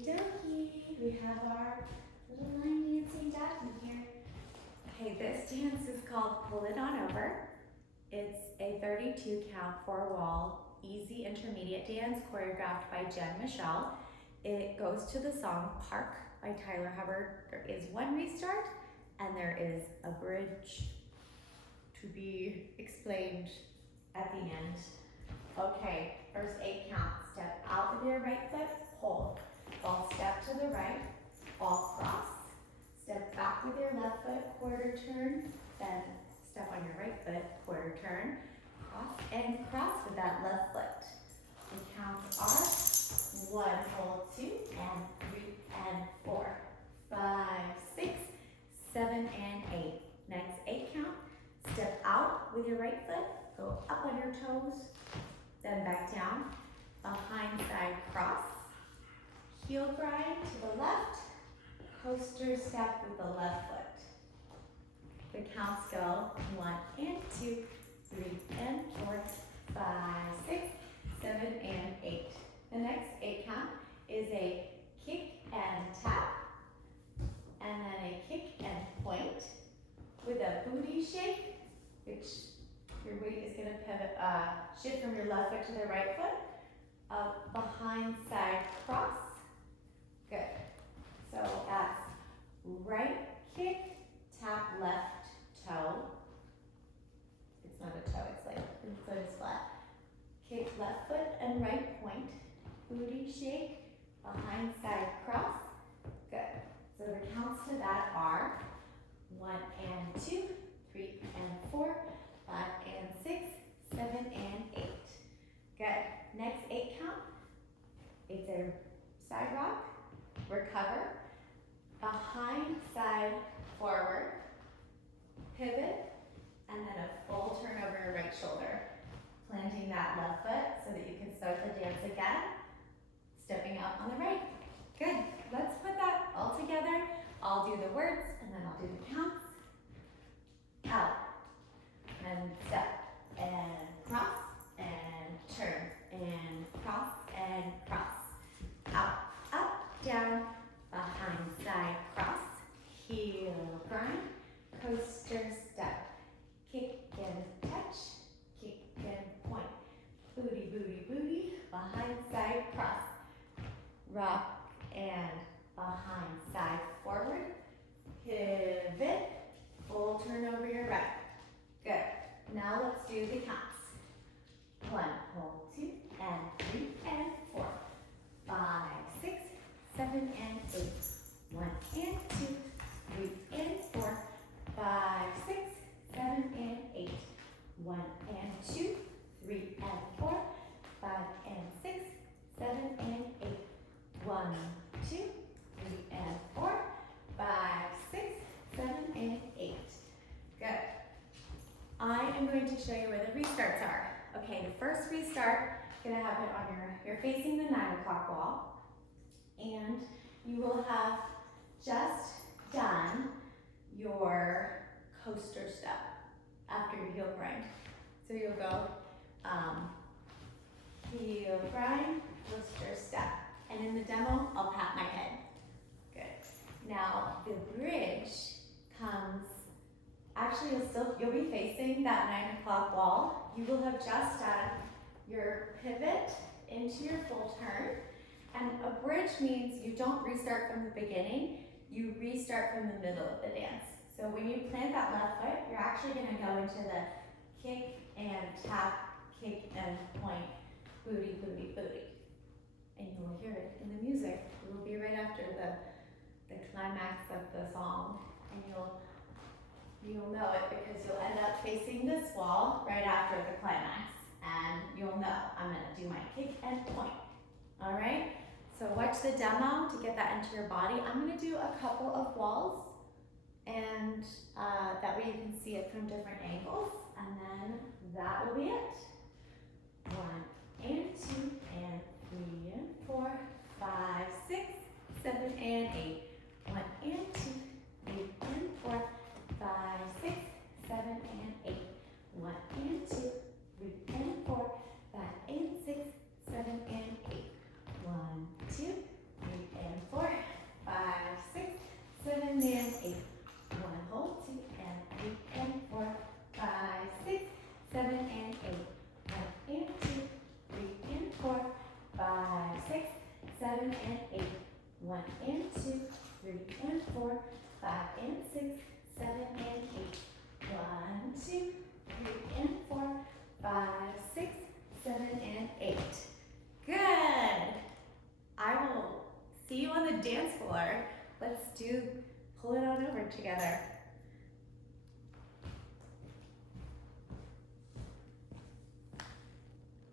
Okie dokie, we have our little line dancing doggy here. Okay, this dance is called Pull It On Over. It's a 32 count, 4-wall, easy intermediate dance choreographed by Michele. It goes to the song Park by Tyler Hubbard. There is one restart and there is a bridge to be explained at the end. Okay, first 8 counts. Step out with your right foot, hold. Ball step to the right, ball cross. Step back with your left foot, quarter turn. Then step on your right foot, quarter turn. Cross and cross with that left foot. The counts are 1, hold 2, and 3, and 4, 5, 6, 7, and 8. Next 8 count. Step out with your right foot, go up on your toes, then back down, behind side cross, heel grind to the left, coaster step with the left foot. The counts go 1 and 2, 3 and 4, 5, 6, 7, and 8. The next 8 count is a kick and tap, and then a kick and point with a booty shake, which your weight is going to pivot, shift from your left foot to the right foot. Behind side cross. Good. So that's right kick, tap left toe. It's not a toe, it's like the foot is flat. Kick left foot and right point. Booty shake, behind side cross. Good. So the counts to that are 1 and 2, 3 and 4, 5 and 6, 7 and 8. Good. Next 8 count. It's a side rock, recover, behind side forward, pivot, and then a full turn over your right shoulder. Planting that left foot so that you can start the dance again. Stepping out on the right. Good. Let's put that all together. I'll do the words and then I'll do the counts. Out and step and cross and turn and cross and cross. Out, up, down, behind side cross, heel grind, coaster step, kick and touch, kick and point, booty, booty, booty, behind side cross, rock and behind side forward, pivot, full turn over your right. Good. Now let's do the counts. 1, hold 2, and 3 and 4, 5, 6, 7 and 8. 1 and 2, 3 and 4, 5, 6, 7 and 8. 1 and 2, 3 and 4, 5 and 6, 7 and 8. 1, 2, 3 and 4, 5, 6, 7 and 8. Good. I am going to show you where the restarts are. Okay, the first restart is going to happen on you're facing the 9 o'clock wall, and you will have just done your coaster step after your heel grind. So you'll go heel grind, coaster step. And in the demo, I'll pat my head. Good. Now the bridge comes, actually you'll be facing that 9 o'clock wall. You will have just done your pivot into your full turn. And a bridge means you don't restart from the beginning, you restart from the middle of the dance. So when you plant that left foot, you're actually gonna go into the kick and tap, kick and point, booty, booty, booty. And you will hear it in the music. It will be right after the climax of the song. And you'll know it because you'll end up facing this wall right after the climax. And you'll know I'm gonna do my kick and point. All right? So watch the demo to get that into your body. I'm gonna do a couple of walls, and that way you can see it from different angles. And then that will be it. 1 and 2 and 3 and 4, 5, 6, 7 and 8. 1 and 2, 3 and 4, 5, 6, 7 and 8. 1 and 2, 3 and 4, 5 and 6, 7 and 8. 1, 2, 3 and the dance floor. Let's do pull it on over together.